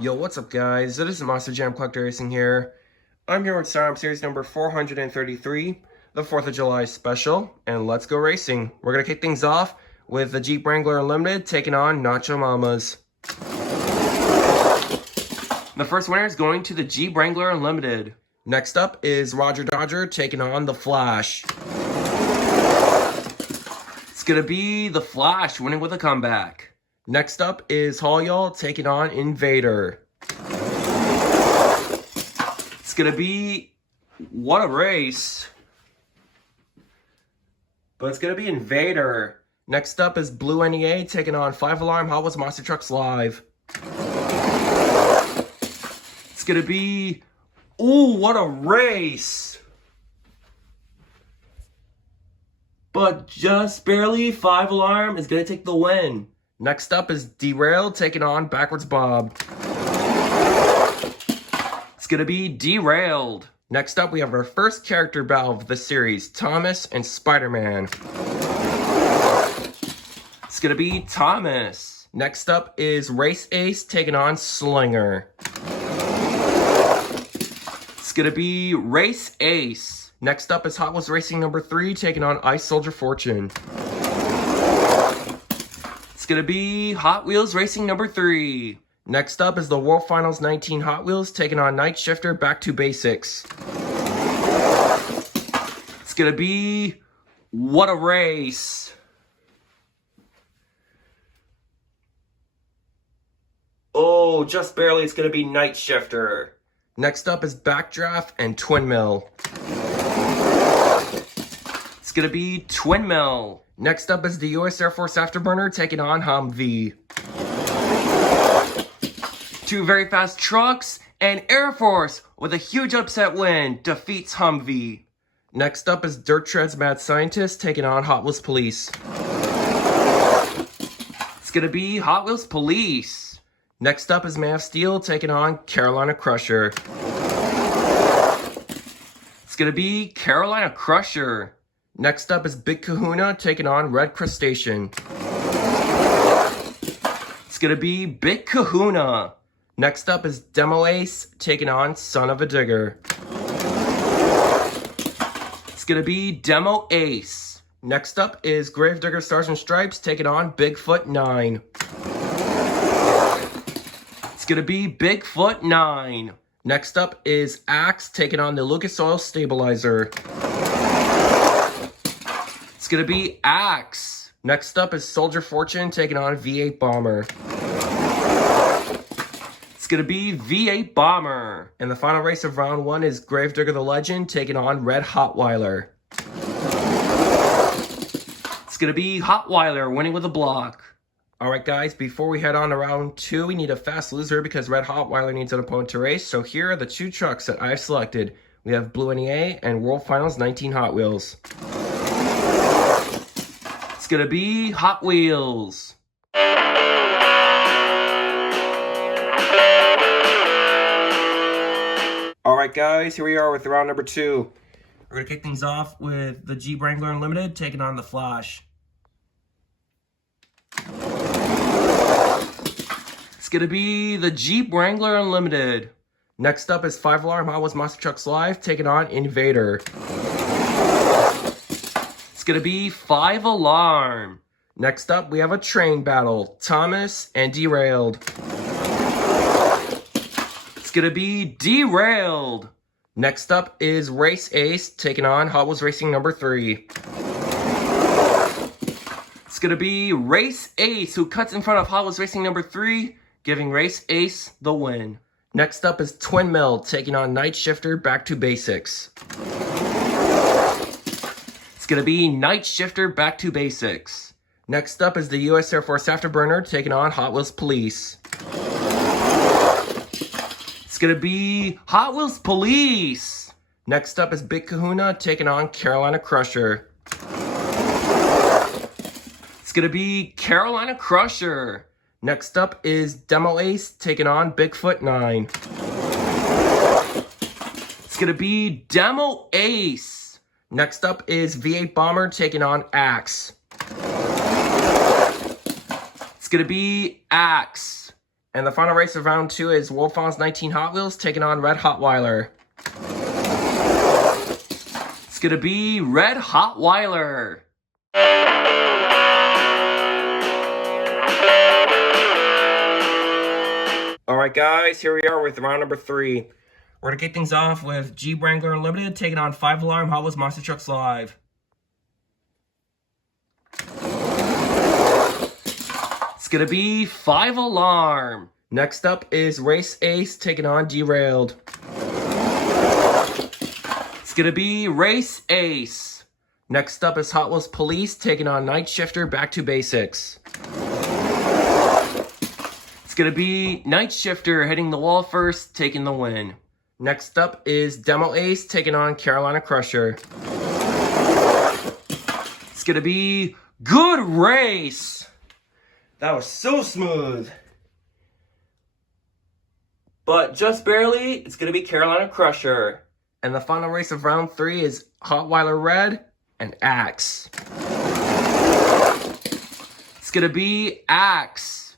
Yo, what's up guys? This is Monster Jam Collector Racing here. I'm here with Sidearm Series number 433, the 4th of July special, and let's go racing. We're going to kick things off with the Jeep Wrangler Unlimited taking on Nacho Mamas. The first winner is going to the Jeep Wrangler Unlimited. Next up is Roger Dodger taking on the Flash. It's going to be the Flash winning with a comeback. Next up is Hall Y'all taking on Invader. It's going to be, what a race. But it's going to be Invader. Next up is Blue NEA taking on 5 Alarm Hot Wheels Monster Trucks Live. It's going to be, ooh, what a race. But just barely 5 Alarm is going to take the win. Next up is Derailed taking on Backwards Bob. It's going to be Derailed. Next up, we have our first character battle of the series, Thomas and Spider-Man. It's going to be Thomas. Next up is Race Ace taking on Slinger. It's going to be Race Ace. Next up is Hot Wheels Racing number 3 taking on Ice Soldier Fortune. It's going to be Hot Wheels Racing number 3. Next up is the World Finals 19 Hot Wheels taking on Night Shifter Back to Basics. It's going to be, what a race. Oh, just barely, it's going to be Night Shifter. Next up is Backdraft and Twin Mill. It's going to be Twin Mill. Next up is the U.S. Air Force Afterburner taking on Humvee. 2 very fast trucks, and Air Force with a huge upset win defeats Humvee. Next up is Dirt Tread's Mad Scientist taking on Hot Wheels Police. It's going to be Hot Wheels Police. Next up is Man of Steel taking on Carolina Crusher. It's going to be Carolina Crusher. Next up is Big Kahuna taking on Red Crustacean. It's going to be Big Kahuna. Next up is Demo Ace taking on Son of a Digger. It's going to be Demo Ace. Next up is Gravedigger Stars and Stripes taking on Bigfoot 9. It's going to be Bigfoot 9. Next up is Axe taking on the Lucas Oil Stabilizer. It's going to be Axe. Next up is Soldier Fortune taking on V8 Bomber. It's going to be V8 Bomber. And the final race of round 1 is Gravedigger the Legend taking on Red Hotweiler. It's going to be Hotweiler winning with a block. Alright guys, before we head on to round 2, we need a fast loser because Red Hotweiler needs an opponent to race. So here are the 2 trucks that I've selected. We have Blue NEA and World Finals 19 Hot Wheels. It's going to be Hot Wheels. Alright guys, here we are with round number 2. We're going to kick things off with the Jeep Wrangler Unlimited taking on the Flash. It's going to be the Jeep Wrangler Unlimited. Next up is 5 Alarm Hot Wheels Monster Trucks Live taking on Invader. It's going to be 5 Alarm. Next up, we have a train battle. Thomas and Derailed. It's going to be Derailed. Next up is Race Ace taking on Hot Wheels Racing number 3. It's going to be Race Ace who cuts in front of Hot Wheels Racing number 3, giving Race Ace the win. Next up is Twin Mill taking on Night Shifter Back to Basics. It's going to be Night Shifter Back to Basics. Next up is the U.S. Air Force Afterburner taking on Hot Wheels Police. It's going to be Hot Wheels Police. Next up is Big Kahuna taking on Carolina Crusher. It's going to be Carolina Crusher. Next up is Demo Ace taking on Bigfoot 9. It's going to be Demo Ace. Next up is V8 Bomber taking on Axe. It's going to be Axe. And the final race of round 2 is Wolfons 19 Hot Wheels taking on Red Hotweiler. It's going to be Red Hotweiler. Alright guys, here we are with round number 3. We're going to kick things off with Jeep Wrangler Unlimited taking on 5 Alarm Hot Wheels Monster Trucks Live. It's going to be 5 Alarm. Next up is Race Ace taking on Derailed. It's going to be Race Ace. Next up is Hot Wheels Police taking on Night Shifter Back to Basics. It's going to be Night Shifter hitting the wall first, taking the win. Next up is Demo Ace taking on Carolina Crusher. It's going to be Good Race. That was so smooth. But just barely, it's going to be Carolina Crusher. And the final race of round 3 is Hotweiler Red and Axe. It's going to be Axe.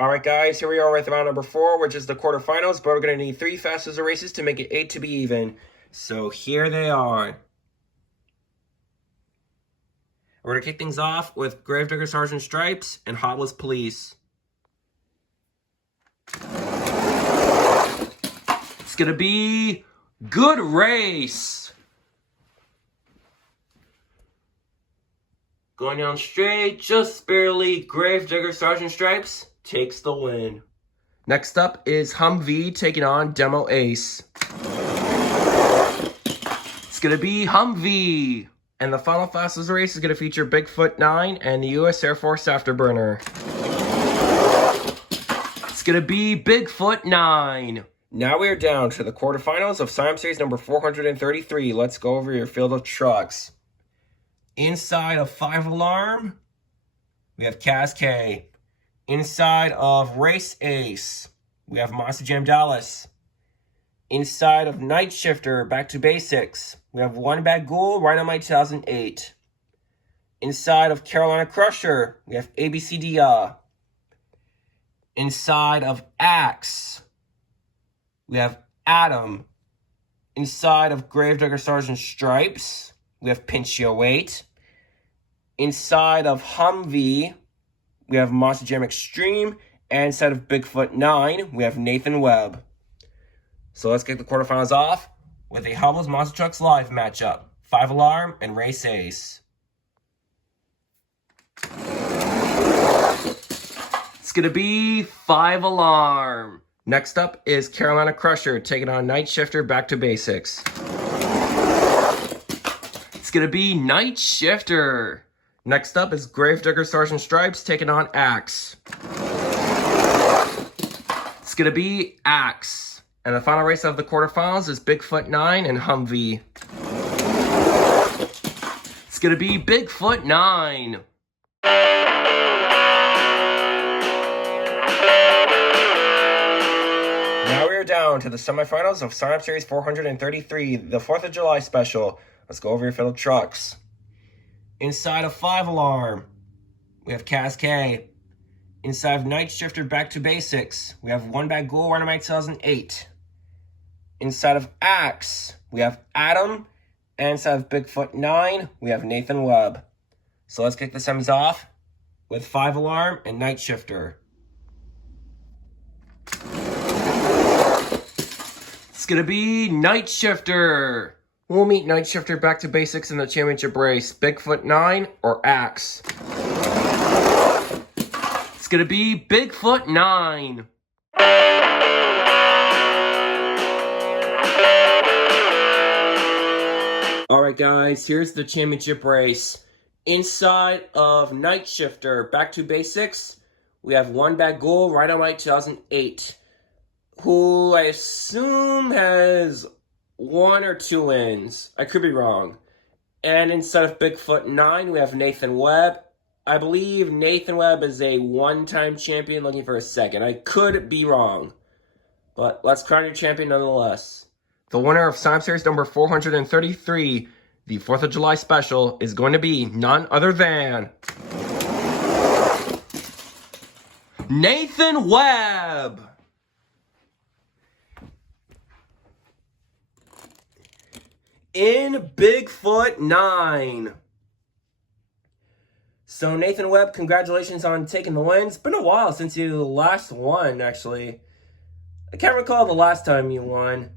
Alright guys, here we are with round number 4, which is the quarterfinals, but we're going to need 3 fast loser races to make it 8 to be even. So here they are. We're going to kick things off with Gravedigger Sergeant Stripes and Hot Wheels Police. It's going to be Good Race. Going down straight, just barely, Gravedigger Sergeant Stripes takes the win. Next up is Humvee taking on Demo Ace. It's going to be Humvee. And the final fast loser race is going to feature Bigfoot 9 and the U.S. Air Force Afterburner. It's going to be Bigfoot 9. Now we are down to the quarterfinals of Science Series number 433. Let's go over your field of trucks. Inside of 5 Alarm, we have Cascade. Inside of Race Ace, we have Monster Jam Dallas. Inside of Night Shifter, Back to Basics, we have One Bad Ghoul, Rhinomite 2008. Inside of Carolina Crusher, we have ABCD. Inside of Axe, we have Adam. Inside of Gravedigger Sergeant Stripes, we have Pinchio 8. Inside of Humvee, we have Monster Jam Extreme. And inside of Bigfoot 9, we have Nathan Webb. So let's kick the quarterfinals off with a Hot Wheels Monster Trucks Live matchup. 5 Alarm and Race Ace. It's going to be 5 Alarm. Next up is Carolina Crusher taking on Night Shifter Back to Basics. It's going to be Night Shifter. Next up is Gravedigger Sergeant Stripes taking on Axe. It's going to be Axe. And the final race of the quarterfinals is Bigfoot 9 and Humvee. It's going to be Bigfoot 9. Now we are down to the semifinals of Sign Up Series 433, the 4th of July special. Let's go over your field of trucks. Inside of 5 Alarm, we have Cascade. Inside of Night Shifter Back to Basics, we have One Bad Ghoul, Rhinomite 2008. Inside of Axe, we have Adam. And inside of Bigfoot 9, we have Nathan Webb. So let's kick the semis off with 5 Alarm and Night Shifter. It's going to be Night Shifter. We'll meet Night Shifter Back to Basics in the championship race. Bigfoot 9 or Axe. It's going to be Bigfoot 9. Alright guys, here's the championship race. Inside of Night Shifter Back to Basics, we have One Bad Ghoul, Rhinomite 2008. Who I assume has 1 or 2 wins. I could be wrong. And instead of Bigfoot 9, we have Nathan Webb. I believe Nathan Webb is a one-time champion looking for a second. I could be wrong. But let's crown your champion nonetheless. The winner of Sign Up Series number 433, the 4th of July special is going to be none other than Nathan Webb. In Bigfoot 9. So Nathan Webb, congratulations on taking the win. It's been a while since you last won, actually. I can't recall the last time you won,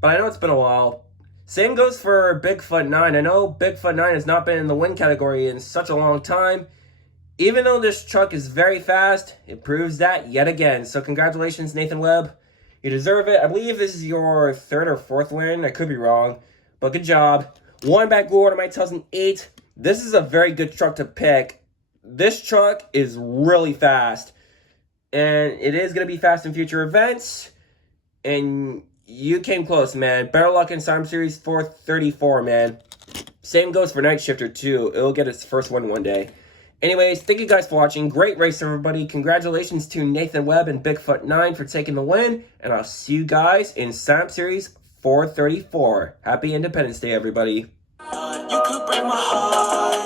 but I know it's been a while. Same goes for Bigfoot 9. I know Bigfoot 9 has not been in the win category in such a long time. Even though this truck is very fast, it proves that yet again. So congratulations, Nathan Webb. You deserve it. I believe this is your 3rd or 4th win. I could be wrong, but good job. One back gold in my 2008. This is a very good truck to pick. This truck is really fast, and it is going to be fast in future events. And you came close, man. Better luck in Simon Series 434, man. Same goes for Night Shifter, too. It'll get its first one day. Anyways, thank you guys for watching. Great race, everybody. Congratulations to Nathan Webb and Bigfoot 9 for taking the win. And I'll see you guys in Simon Series 434. Happy Independence Day, everybody. You could break my heart.